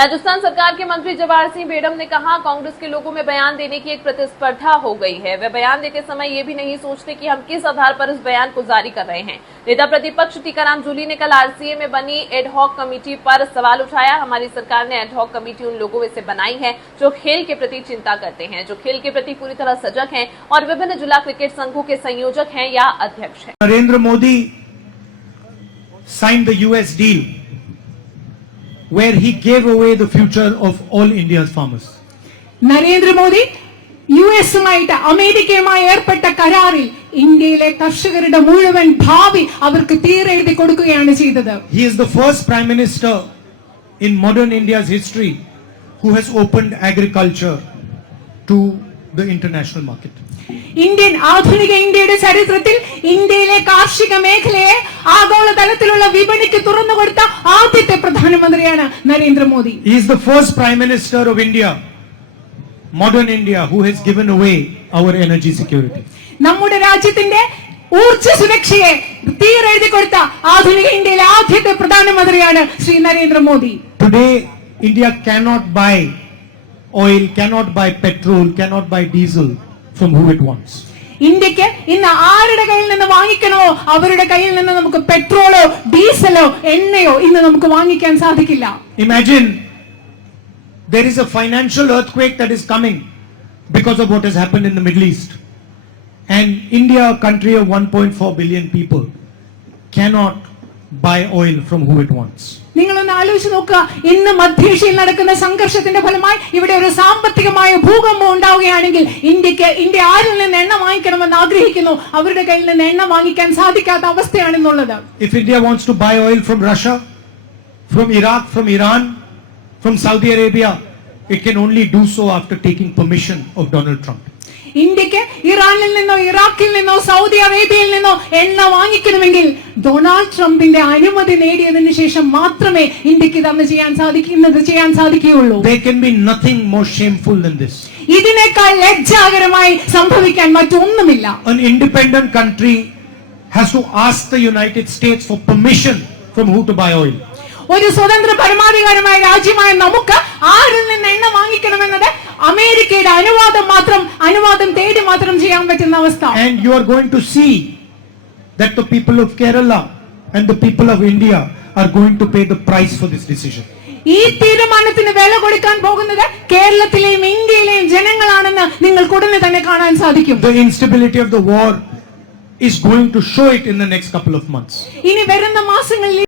राजस्थान सरकार के मंत्री जवाहर सिंह बेडम ने कहा, कांग्रेस के लोगों में बयान देने की एक प्रतिस्पर्धा हो गई है। वे बयान देते समय ये भी नहीं सोचते कि हम किस आधार पर इस बयान को जारी कर रहे हैं। नेता प्रतिपक्ष टीकाराम जूली ने कल आरसीए में बनी एडहॉक कमेटी पर सवाल उठाया। हमारी सरकार ने एडहॉक कमेटी उन लोगों में से बनाई है जो खेल के प्रति चिंता करते हैं, जो खेल के प्रति पूरी तरह सजग हैं और विभिन्न जिला क्रिकेट संघों के संयोजक हैं या अध्यक्ष हैं। Narendra Modi signed the US deal where he gave away the future of all India's farmers. Narendra Modi യുഎസുമായിട്ട് അമേരിക്കയുമായി ഏർപ്പെട്ട കരാറിൽ ഇന്ത്യയിലെ കർഷകരുടെ മുഴുവൻ ഭാവി അവർക്ക് തീരെഴുതി കൊടുക്കുകയാണ് ചെയ്തത്. He is the first prime minister in modern India's history who has opened agriculture to the international market. ആധുനിക ഇന്ത്യയുടെ ചരിത്രത്തിൽ ഇന്ത്യയിലെ കാർഷിക മേഖലയെ ആഗോളതലത്തിലുള്ള വിപണിക്ക് തുറന്നുകൊടുത്ത ആദ്യത്തെ പ്രധാനമന്ത്രിയാണ് Narendra Modi. He is the first prime minister of India, modern India, who has given away our energy security. നമ്മുടെ രാജ്യത്തിന്റെ ഊർജ്ജ സുരക്ഷയെ തീരെഴുതി കൊടുത്ത ആധുനിക ഇന്ത്യയിലെ ആദ്യത്തെ പ്രധാനമന്ത്രിയാണ് Shri Narendra Modi. Today India cannot buy oil, cannot buy petrol, cannot buy diesel from who it wants. ഇന്ത്യക്ക് ഇന്ന് ആരുടെ കയ്യിൽ നിന്ന് വാങ്ങിക്കണോ അവരുടെ കയ്യിൽ നിന്ന് നമുക്ക് പെട്രോളോ ഡീസലോ എണ്ണയോ ഇന്ന് നമുക്ക് വാങ്ങിക്കാൻ സാധിക്കില്ല. Imagine there is a financial earthquake that is coming because of what has happened in the Middle East, and India, a country of 1.4 billion people, cannot buy oil from who it wants. നിങ്ങളൊന്ന് ആലോചിച്ച് നോക്കുക, ഇന്ന് മധ്യേഷ്യയിൽ നടക്കുന്ന സംഘർഷത്തിന്റെ ഫലമായി ഇവിടെ ഒരു സാമ്പത്തികമായ ഭൂകമ്പം ഉണ്ടാവുകയാണെങ്കിൽ ഇന്ത്യ ആരിൽ നിന്ന് എണ്ണ വാങ്ങിക്കണമെന്ന് ആഗ്രഹിക്കുന്നു, അവരുടെ കയ്യിൽ നിന്ന് എണ്ണ വാങ്ങിക്കാൻ സാധിക്കാത്ത അവസ്ഥയാണെന്നുള്ളത്. If India wants to buy oil from Russia, from Iraq, from Iran, from Saudi Arabia, it can only do so after taking permission of Donald Trump. ഇന്ത്യക്ക് ഇറാനിൽ നിന്നോ ഇറാഖിൽ നിന്നോ സൗദി അറേബ്യയിൽ നിന്നോ എണ്ണ വാങ്ങിക്കണമെങ്കിൽ ഡൊണാൾഡ് ട്രംപിന്റെ അനുമതി നേടിയതിനു ശേഷം മാത്രമേ ഇന്ത്യക്ക് ഇത് ചെയ്യാൻ സാധിക്കുകയുള്ളൂ. There can be nothing more shameful than this. ഇതിനേക്കാൾ ലജ്ജാകരമായി സംഭവിക്കാൻ മറ്റൊന്നുമില്ല. An independent country has to ask the United States for permission from who to buy oil. ഒരു സ്വതന്ത്ര പരമാധികാരമായ രാജ്യമായ നമുക്ക് ആരിൽ നിന്ന് എണ്ണ വാങ്ങിക്കണമെന്നത് അമേരിക്കയുടെ അനുവാദം തേടി മാത്രം ചെയ്യാൻ പറ്റുന്ന അവസ്ഥ. And you are going to see that the people of Kerala and the people of India are going to pay the price for this decision. ഈ തീരുമാനത്തിന് വില കൊടുക്കാൻ പോകുന്നത് കേരളത്തിലെയും ഇന്ത്യയിലെയും ജനങ്ങളാണെന്ന് നിങ്ങൾക്ക് ഉടനെ തന്നെ കാണാൻ സാധിക്കും. The instability of the war is going to show it in the next couple of months. ഇനി വരുന്ന മാസങ്ങളിൽ